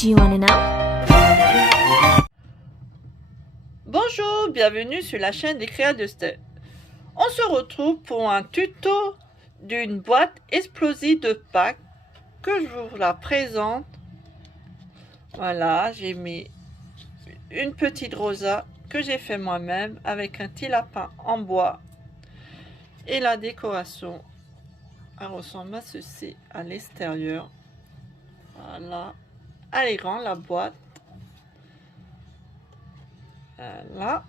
Do you want to know? Bonjour, bienvenue sur la chaîne des Créas de Steph. On se retrouve pour un tuto d'une boîte explosive de Pâques que je vous la présente. Voilà, j'ai mis une petite rosa que j'ai fait moi-même avec un petit lapin en bois. Et la décoration, elle ressemble à ceci à l'extérieur. Voilà, elle est grande la boîte. Voilà.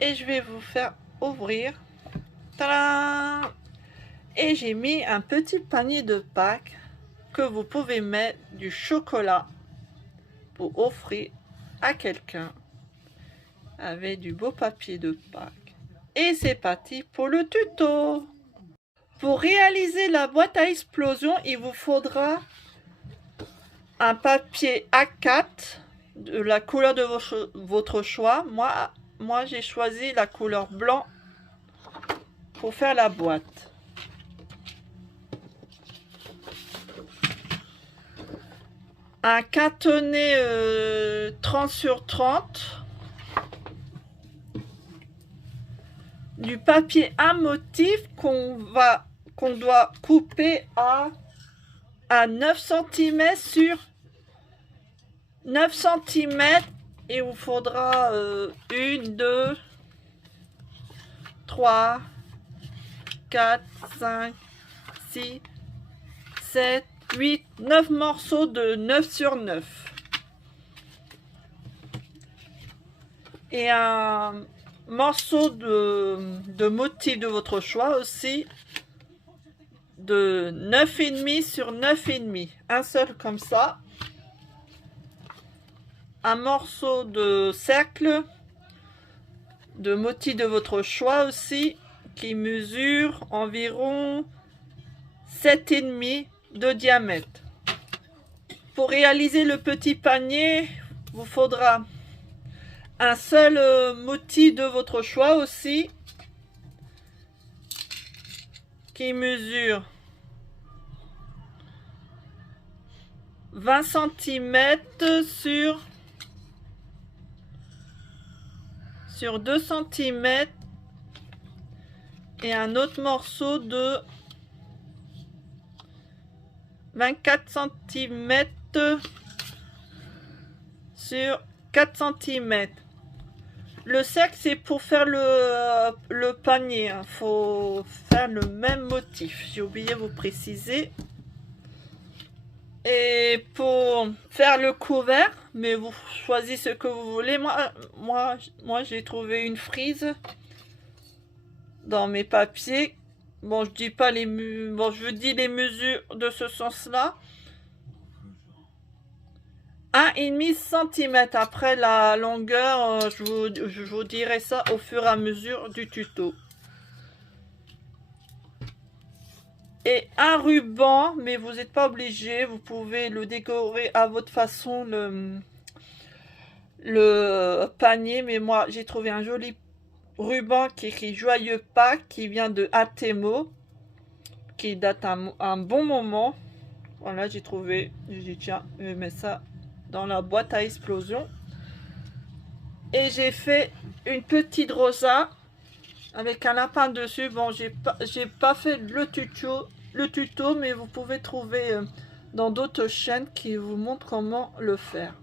Et je vais vous faire ouvrir. Tadam! Et j'ai mis un petit panier de Pâques que vous pouvez mettre du chocolat pour offrir à quelqu'un avec du beau papier de Pâques. Et c'est parti pour le tuto. Pour réaliser la boîte à explosion, il vous faudra un papier A4 de la couleur de votre choix. Moi j'ai choisi la couleur blanc pour faire la boîte. Un cartonnet 30 sur 30, du papier à motif qu'on doit couper à 9 cm sur 9 cm, et il vous faudra 1, 2, 3, 4, 5, 6, 7, 8, 9 morceaux de 9 sur 9. Et un morceau de motif de votre choix aussi, de 9,5 sur 9,5. Un seul comme ça. Un morceau de cercle de motif de votre choix aussi, qui mesure environ 7,5 de diamètre. Pour réaliser le petit panier, vous faudra un seul motif de votre choix aussi, qui mesure 20 cm sur 2 cm, et un autre morceau de 24 cm sur 4 cm. Le cercle, c'est pour faire le panier. Il faut faire le même motif. J'ai oublié de vous préciser. Et pour faire le couvert, mais vous choisissez ce que vous voulez. Moi j'ai trouvé une frise dans mes papiers. Bon, je dis pas je dis les mesures de ce sens-là. 1,5 cm. Après la longueur, je vous dirai ça au fur et à mesure du tuto. Et un ruban, mais vous n'êtes pas obligé, vous pouvez le décorer à votre façon, le panier. Mais moi j'ai trouvé un joli ruban qui écrit Joyeux Pâques, qui vient de Atemo, qui date un bon moment. Voilà, j'ai trouvé, j'ai dit tiens, je vais mettre ça dans la boîte à explosion. Et j'ai fait une petite rosa avec un lapin dessus. Bon, j'ai pas fait le tuto, mais vous pouvez trouver dans d'autres chaînes qui vous montrent comment le faire.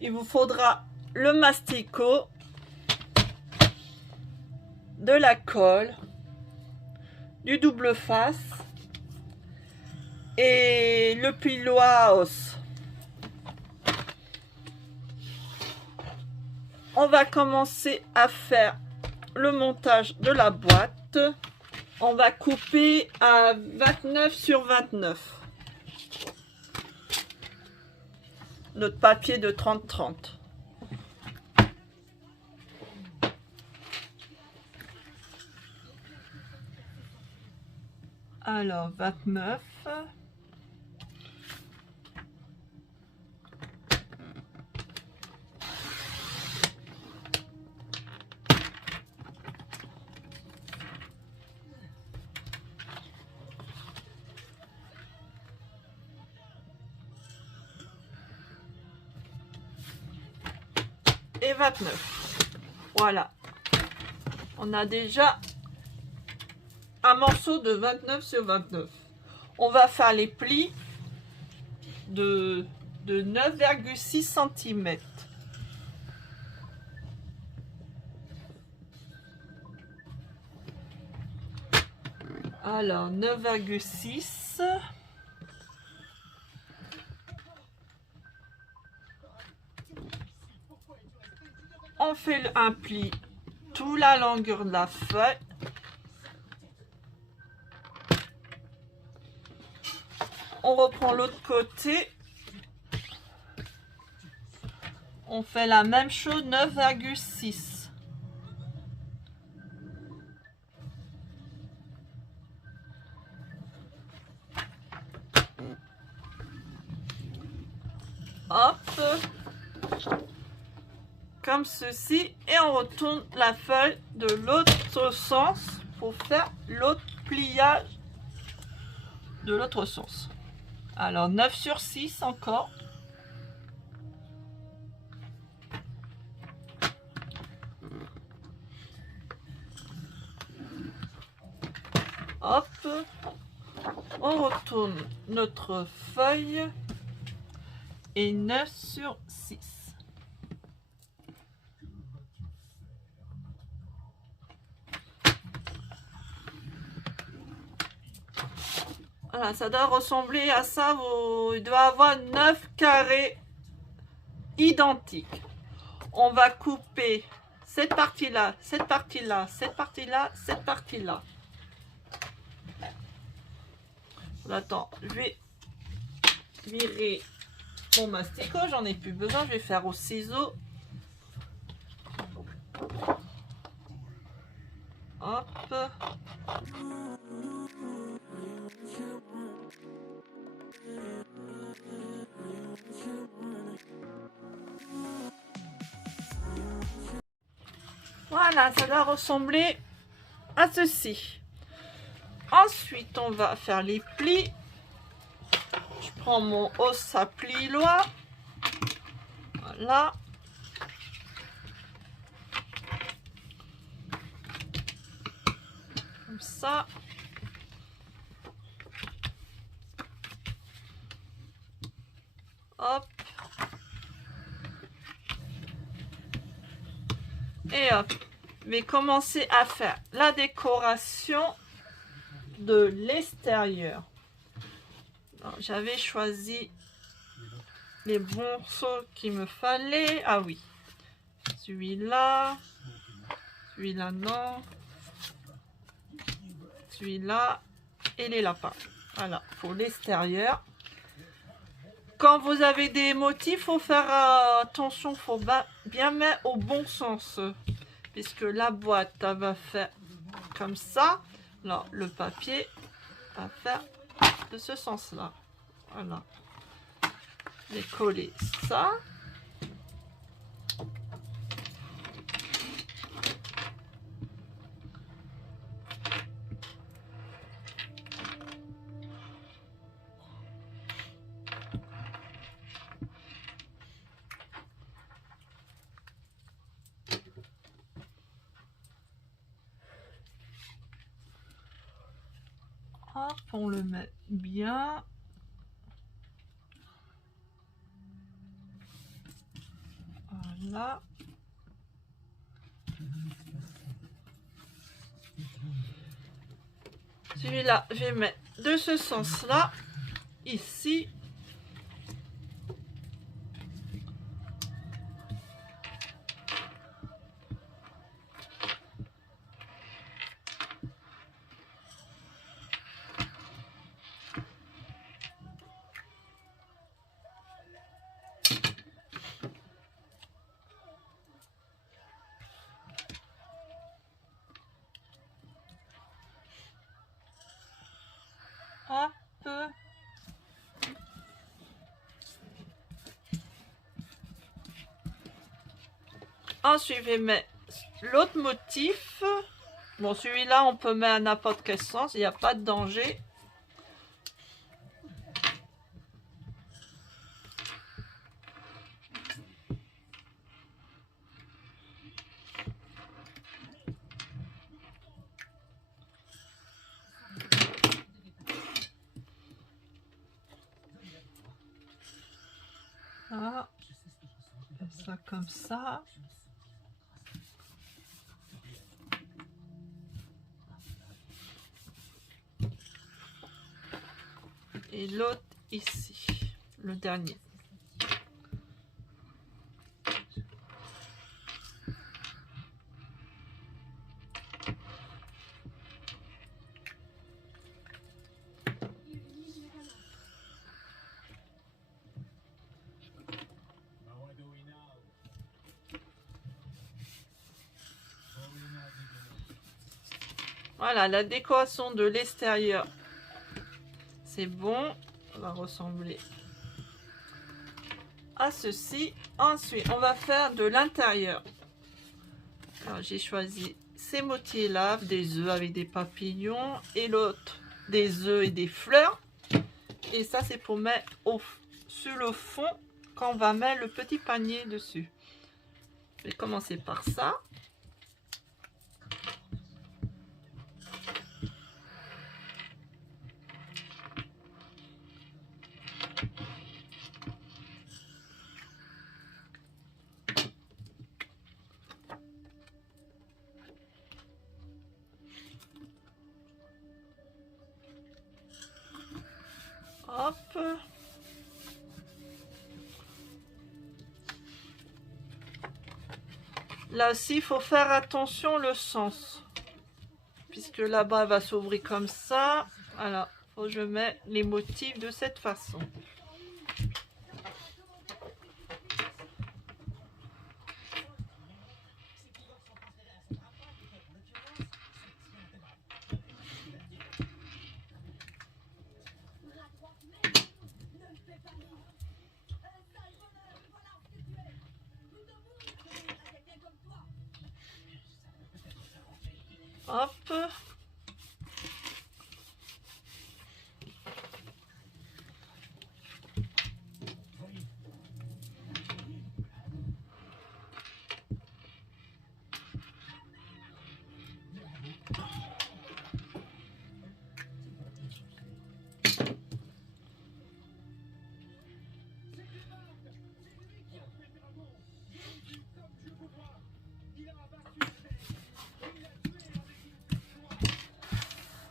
Il vous faudra le masticot, de la colle, du double face et le pilot à os. On va commencer à faire le montage de la boîte. On va couper à 29 sur 29 notre papier de 30-30. Alors 29. et 29. Voilà. On a déjà un morceau de 29 sur 29. On va faire les plis de 9,6 cm. Alors, 9,6. On fait un pli toute la longueur de la feuille. On reprend l'autre côté. On fait la même chose, 9,6. Hop. Comme ceci. Et on retourne la feuille de l'autre sens pour faire l'autre pliage de l'autre sens. Alors 9 sur 6 encore. Hop, on retourne notre feuille et 9 sur 6. Voilà, ça doit ressembler à ça. Il doit avoir 9 carrés identiques. On va couper cette partie-là, cette partie-là, cette partie-là, cette partie-là. Attends, je vais virer mon masticot, j'en ai plus besoin, je vais faire au ciseau. Hop. Voilà, ça doit ressembler à ceci. Ensuite, on va faire les plis. Je prends mon hausse à pli loi. Voilà. Comme ça. Hop. Et hop. Je vais commencer à faire la décoration de l'extérieur. J'avais choisi les morceaux qu'il me fallait. Ah oui, celui-là non, celui-là et les lapins. Voilà, pour l'extérieur. Quand vous avez des motifs, il faut faire attention, il faut bien mettre au bon sens. Puisque la boîte, elle va faire comme ça. Alors, le papier va faire de ce sens-là. Voilà. Je vais coller ça. Hop, on le met bien. Voilà. Celui-là, je vais mettre de ce sens-là, ici. Hop. Ensuite, je vais mettre l'autre motif. Bon, celui-là, on peut mettre à n'importe quel sens, il n'y a pas de danger. ça comme ça. Et l'autre ici, le dernier. Voilà, la décoration de l'extérieur, c'est bon. Ça va ressembler à ceci. Ensuite, on va faire de l'intérieur. Alors, j'ai choisi ces motifs-là, des œufs avec des papillons, et l'autre, des œufs et des fleurs. Et ça, c'est pour mettre sur le fond quand on va mettre le petit panier dessus. Je vais commencer par ça. Hop. Là aussi, il faut faire attention le sens. Puisque là-bas, elle va s'ouvrir comme ça. Voilà, faut que je mets les motifs de cette façon. Hop.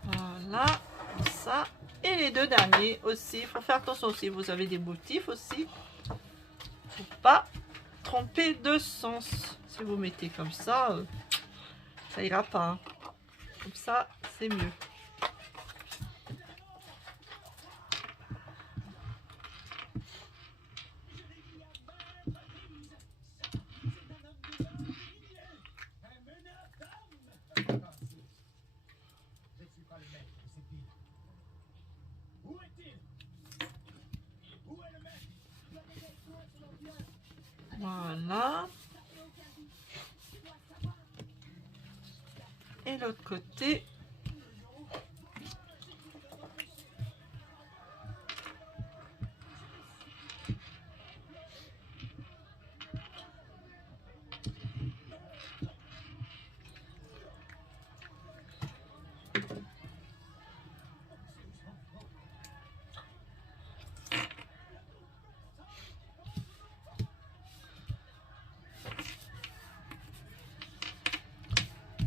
Voilà, ça. Et les deux derniers aussi, il faut faire attention aussi. Vous avez des motifs aussi. Faut pas tromper de sens. Si vous mettez comme ça ira pas. Hein. Comme ça, c'est mieux. Voilà. Et l'autre côté.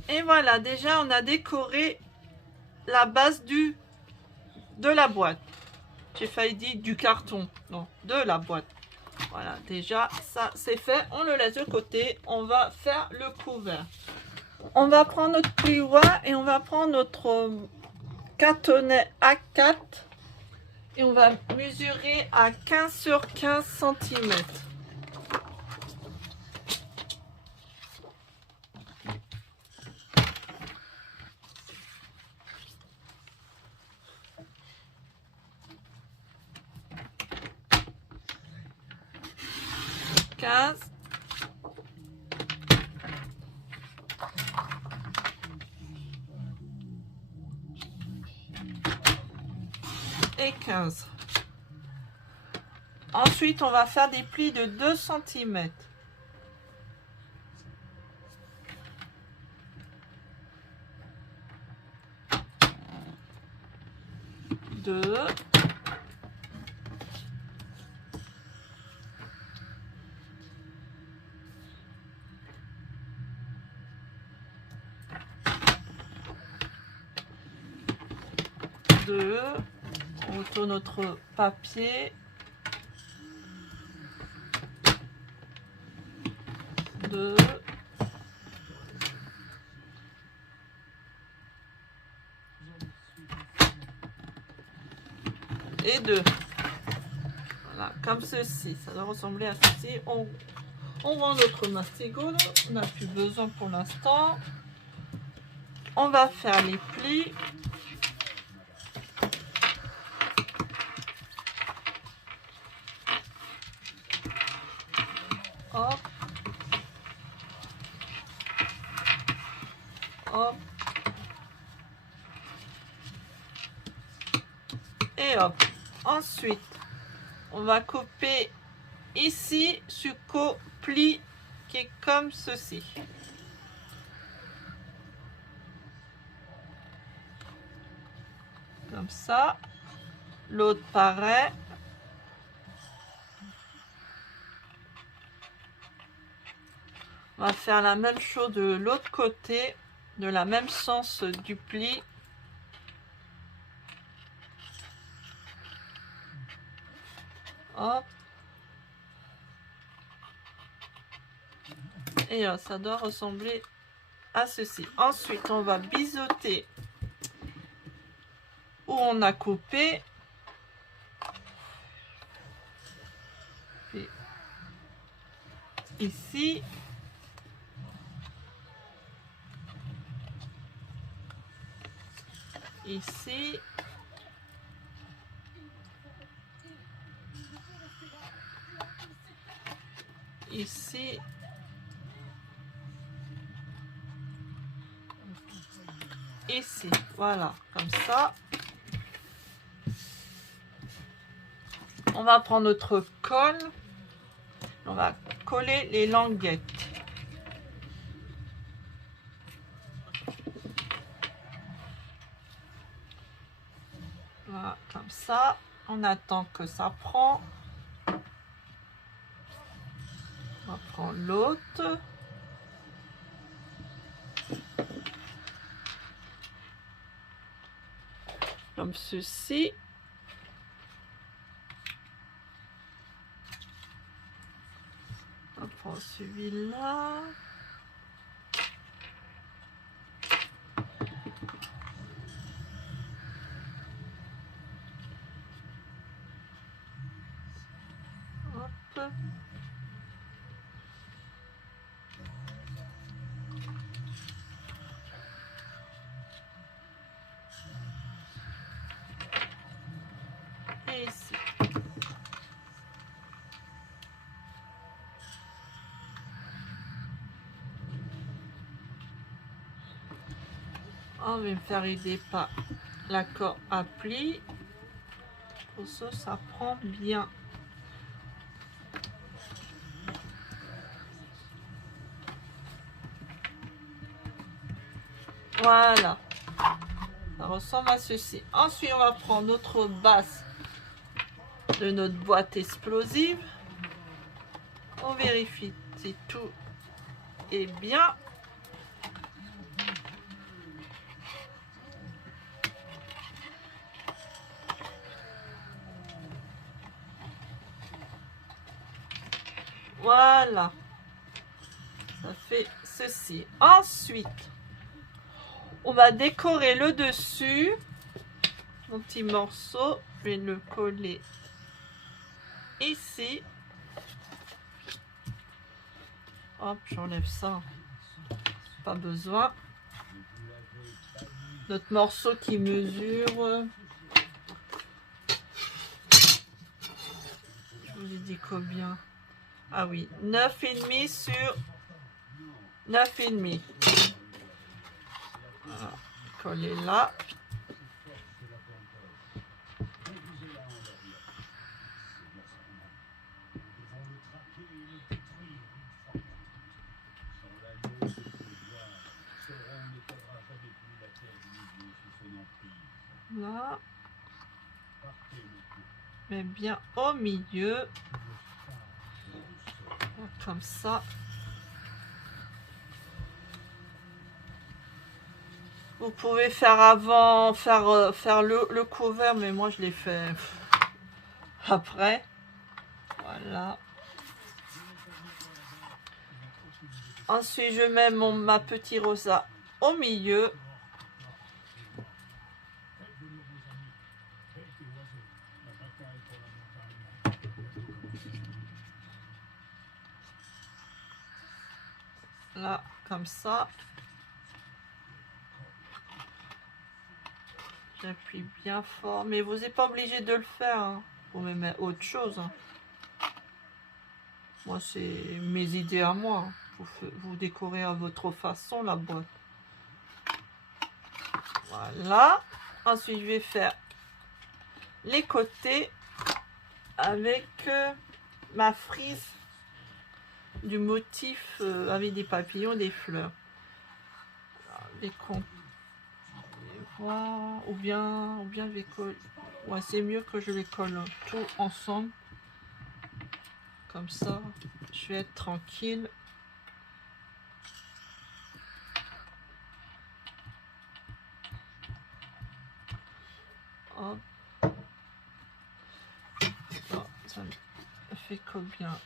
Et voilà, déjà on a décoré la base de la boîte. J'ai failli dire du carton, non, de la boîte. Voilà, déjà ça c'est fait. On le laisse de côté. On va faire le couvert. On va prendre notre plioir et on va prendre notre cartonnet A4 et on va mesurer à 15 sur 15 cm. Et 15. Ensuite, on va faire des plis de 2 cm. 2. 2. On retourne notre papier. 2. Et 2. Voilà, comme ceci. Ça doit ressembler à ceci. On rend notre mastigo. Là. On n'a plus besoin pour l'instant. On va faire les plis. Hop. Hop. Et hop. Ensuite, on va couper ici jusqu'au pli qui est comme ceci. Comme ça. L'autre pareil. On va faire la même chose de l'autre côté, de la même sens du pli. Hop. Et ça doit ressembler à ceci. Ensuite, on va biseauter où on a coupé. Puis ici. Ici. Ici. Ici. Voilà, comme ça. On va prendre notre colle. On va coller les languettes. Voilà, comme ça. On attend que ça prend. On va prendre l'autre. Comme ceci. On prend celui-là. Hop. Et ici. On va me faire aider par l'accord à pli. Pour ça, ça prend bien. Voilà. Ça ressemble à ceci. Ensuite, on va prendre notre base de notre boîte explosive. On vérifie si tout est bien. Voilà. Ça fait ceci. Ensuite, on va décorer le dessus. Mon petit morceau, je vais le coller ici. Hop, j'enlève ça. Pas besoin. Notre morceau qui mesure... Je vous ai dit combien? Ah oui, 9,5 sur 9,5. Voilà, coller là. Là. Mais bien au milieu. Comme ça. Vous pouvez faire avant, faire le couvert, mais moi je l'ai fait après. Voilà. Ensuite, je mets ma petite rosa au milieu. Là, comme ça. J'appuie bien fort. Mais vous n'êtes pas obligé de le faire. Hein. Vous pouvez mettre autre chose. Hein. Moi, c'est mes idées à moi. Vous décorez à votre façon la boîte. Voilà. Ensuite, je vais faire les côtés avec ma frise du motif avec des papillons, des fleurs. Les comptes. Voilà. Ou bien je vais coller. Ouais, c'est mieux que je les colle tout ensemble. Comme ça, je vais être tranquille. Hop. Oh, ça fait combien?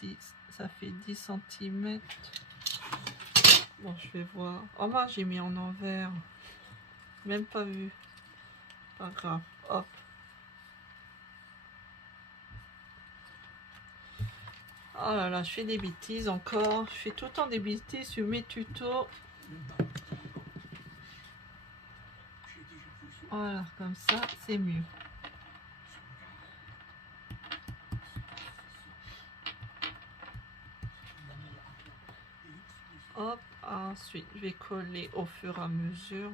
10, ça fait 10 cm. Bon, je vais voir. Oh mince, j'ai mis en envers. Même pas vu. Pas grave. Hop. Oh là là, je fais des bêtises encore. Je fais tout le temps des bêtises sur mes tutos. Voilà, comme ça, c'est mieux. Hop, ensuite, je vais coller au fur et à mesure.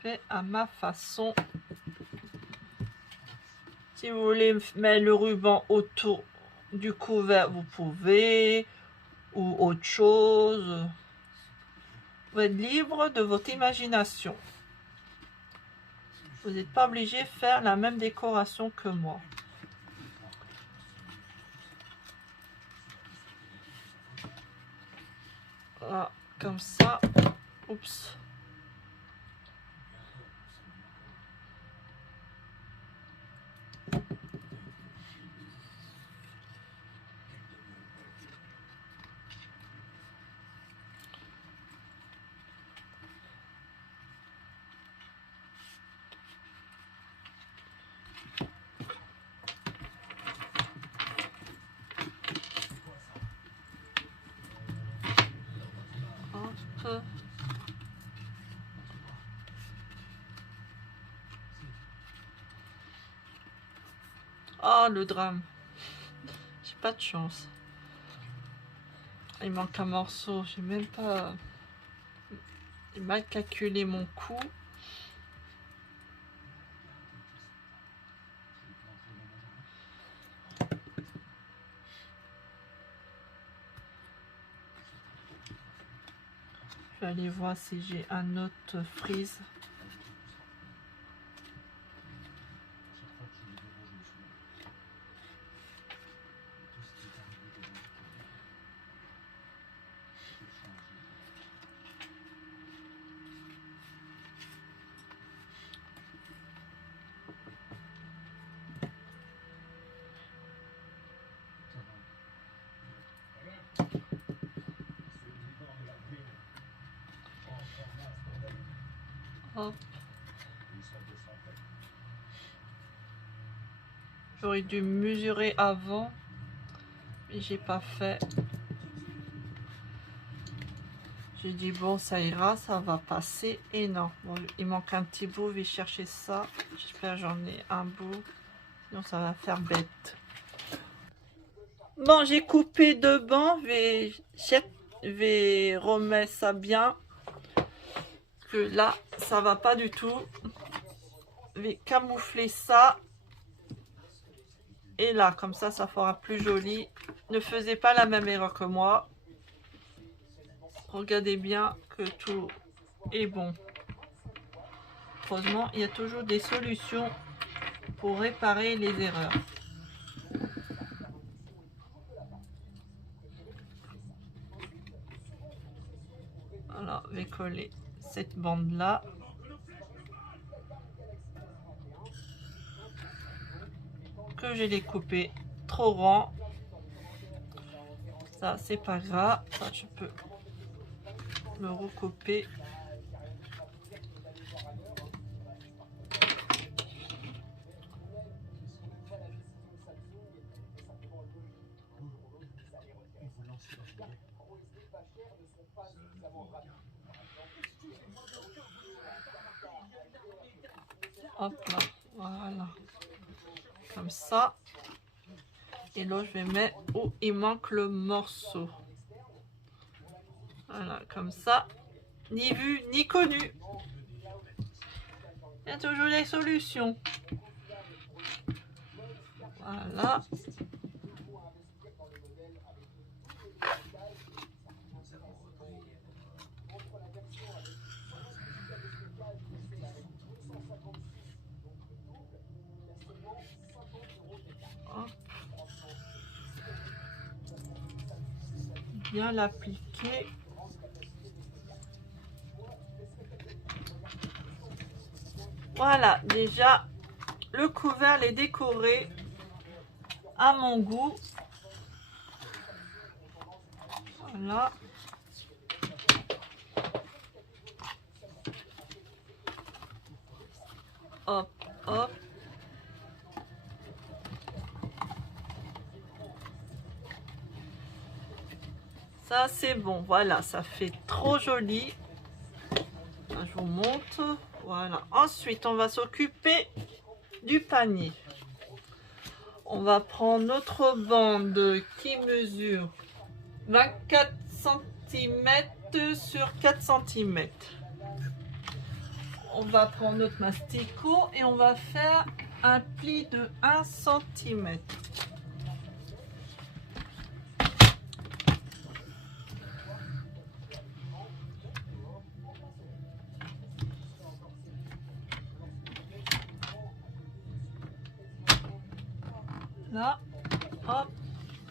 Fait à ma façon. Si vous voulez mettre le ruban autour du couvert, vous pouvez, ou autre chose. Vous êtes libre de votre imagination. Vous n'êtes pas obligé de faire la même décoration que moi. Voilà, comme ça. Oups. Hop. Oh, le drame. J'ai pas de chance. Il manque un morceau. J'ai même pas... J'ai mal calculé mon coup. Je vais aller voir si j'ai un autre frise. Hop. J'aurais dû mesurer avant, mais j'ai pas fait. J'ai dit bon, ça ira, ça va passer. Et non, bon, il manque un petit bout. Je vais chercher ça. J'espère que j'en ai un bout. Sinon, ça va faire bête. Bon, j'ai coupé deux bancs. Je vais remettre ça bien. Parce que là, ça va pas du tout. Je vais camoufler ça. Et là, comme ça fera plus joli. Ne faisez pas la même erreur que moi. Regardez bien que tout est bon. Heureusement, il y a toujours des solutions pour réparer les erreurs. je vais coller cette bande là. Que j'ai découpé trop rond. Ça c'est pas grave, ça je peux me recouper. Hop là, voilà, comme ça. Et là je vais mettre où il manque le morceau. Voilà, comme ça, ni vu ni connu. Il y a toujours des solutions. Voilà. Hop. Bien l'appliquer. Voilà, déjà le couvercle est décoré à mon goût. Voilà. Hop, hop. Ça c'est bon, voilà, ça fait trop joli. Là, je vous montre. Voilà. Ensuite, on va s'occuper du panier. On va prendre notre bande qui mesure 24 cm sur 4 cm. On va prendre notre masticot et on va faire un pli de 1 cm. Là, hop,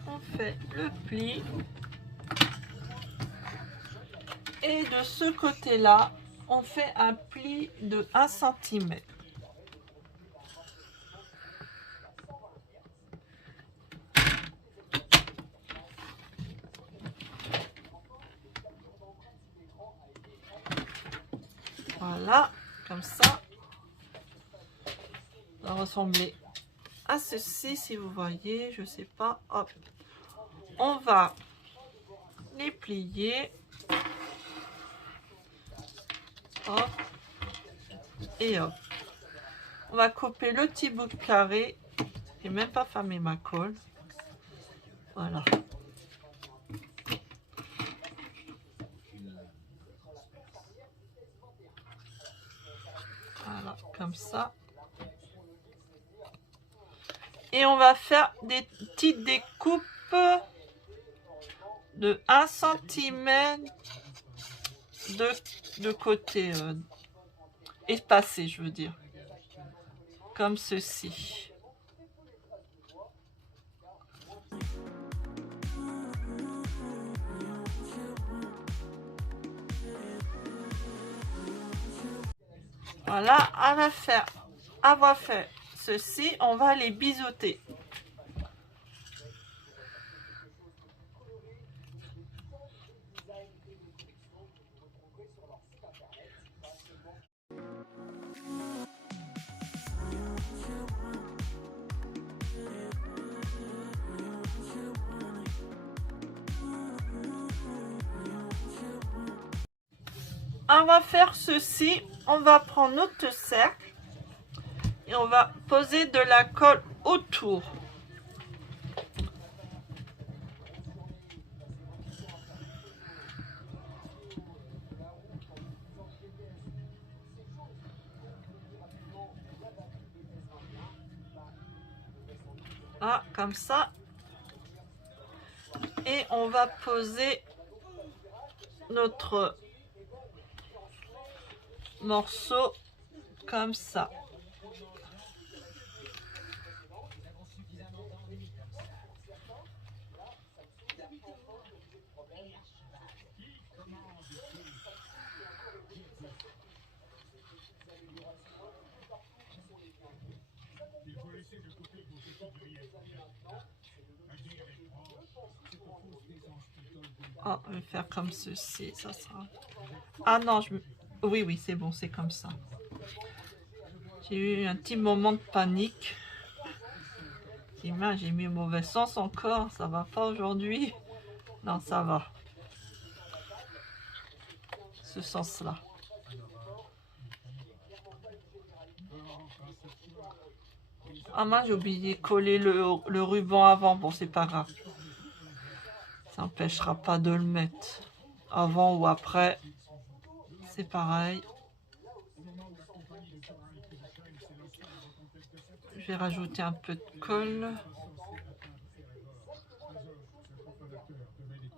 on fait le pli. Et de ce côté-là, on fait un pli de 1 cm. Voilà, comme ça. Ça va ressembler à ceci, si vous voyez, je sais pas. Hop. On va les plier. Hop. Et hop. On va couper le petit bout de carré. J'ai même pas fermé ma colle. Voilà. Voilà, comme ça. Et on va faire des petites découpes de 1 cm de côté, espacé, je veux dire. Comme ceci. Voilà, avoir fait ceci, on va les biseauter. On va faire ceci, on va prendre notre cercle et on va poser de la colle autour. Ah, comme ça. Et on va poser notre morceau comme ça. Oh, je vais faire comme ceci, ça sera... Ah non, oui, oui, c'est bon, c'est comme ça. J'ai eu un petit moment de panique. J'ai mis au mauvais sens encore, ça va pas aujourd'hui. Non, ça va. Ce sens-là. Ah mince, j'ai oublié de coller le ruban avant. Bon, c'est pas grave. Ça n'empêchera pas de le mettre. Avant ou après, c'est pareil. Je vais rajouter un peu de colle.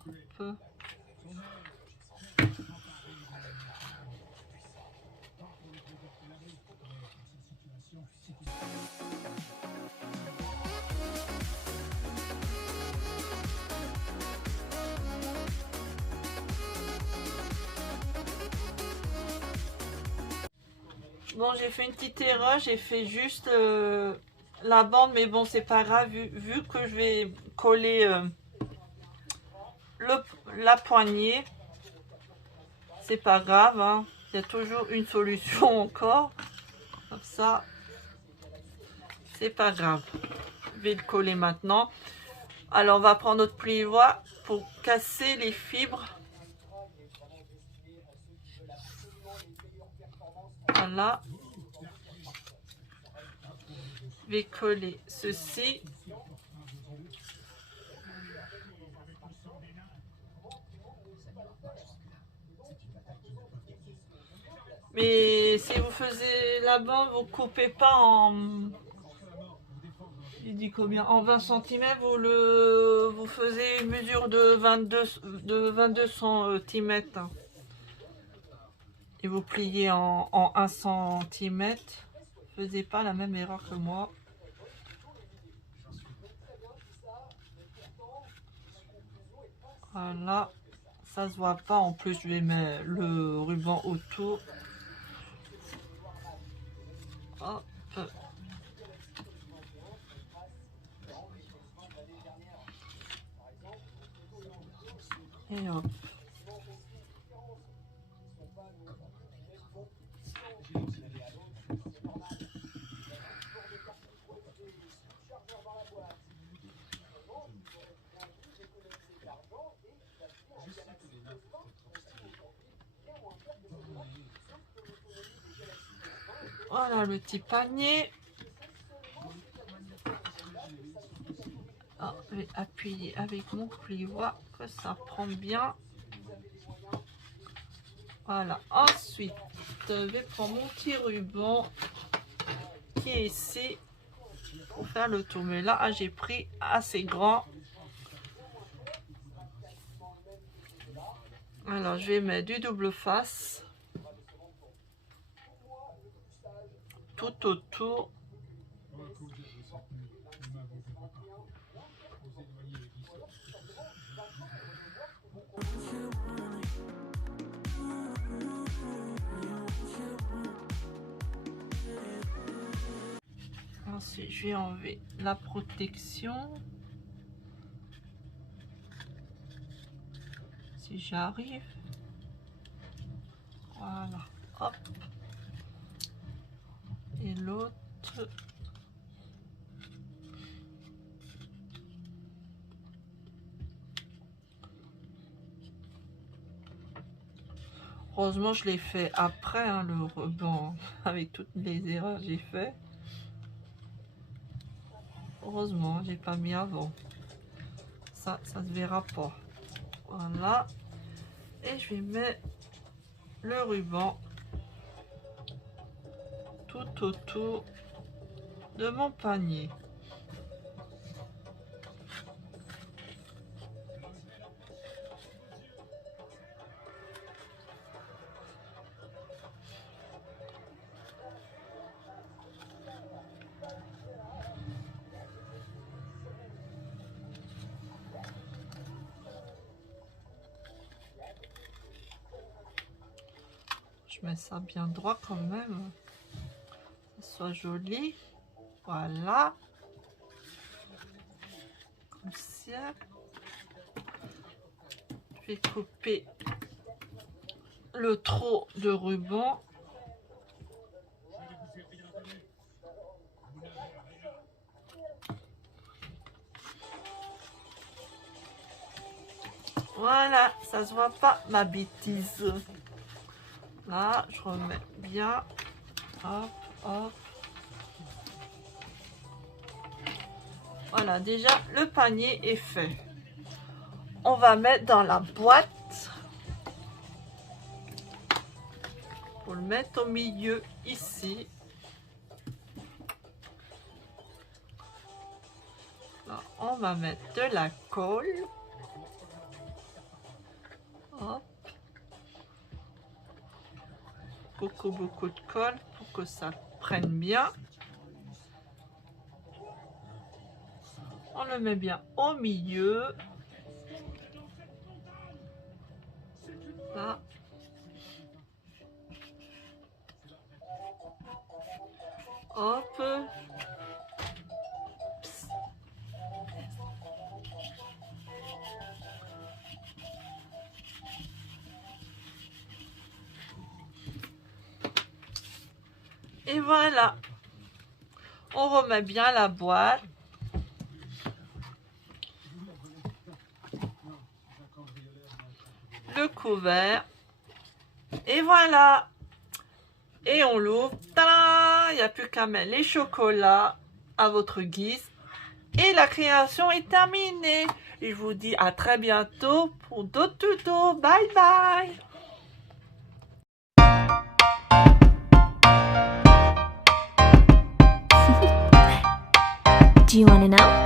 Un peu. Bon, j'ai fait une petite erreur, j'ai fait juste la bande, mais bon, c'est pas grave, vu que je vais coller la poignée, c'est pas grave, hein. Il y a toujours une solution encore, comme ça, c'est pas grave. Je vais le coller maintenant. Alors, on va prendre notre plioir pour casser les fibres. Voilà. Je vais coller ceci. Mais si vous faisiez la bande, vous coupez pas en... Il dit combien? En 20 cm, vous faisiez une mesure de 22 cm. Et vous pliez en 1 cm. Ne faisiez pas la même erreur que moi. Voilà. Ça se voit pas. En plus, je vais mettre le ruban autour. Hop. Et hop. Voilà le petit panier. Ah, je vais appuyer avec mon plioir que ça prend bien. Voilà. Ensuite, je vais prendre mon petit ruban qui est ici pour faire le tour. Mais là, j'ai pris assez grand. Alors, je vais mettre du double face tout autour. Ensuite, je vais enlever la protection. Si j'arrive. Voilà. Hop. Et l'autre. Heureusement, je l'ai fait après, hein, le ruban, avec toutes les erreurs que j'ai fait. Heureusement, j'ai pas mis avant. Ça se verra pas. Voilà. Et je vais mettre le ruban tout autour de mon panier. Je mets ça bien droit quand même, que ce soit joli. Voilà. Comme ça. Je vais couper le trop de ruban. Voilà, ça se voit pas ma bêtise. Là, je remets bien. Hop, hop. Voilà, déjà le panier est fait. On va mettre dans la boîte. Pour le mettre au milieu ici. Là, on va mettre de la colle. Hop. Beaucoup de colle pour que ça prenne bien. On le met bien au milieu. Là. Hop. Psst. Et voilà. On remet bien la boîte. Le couvert. Et voilà. Et on l'ouvre. Tadam! Il n'y a plus qu'à mettre les chocolats à votre guise. Et la création est terminée. Et je vous dis à très bientôt pour d'autres tutos. Bye bye. Do you want to know?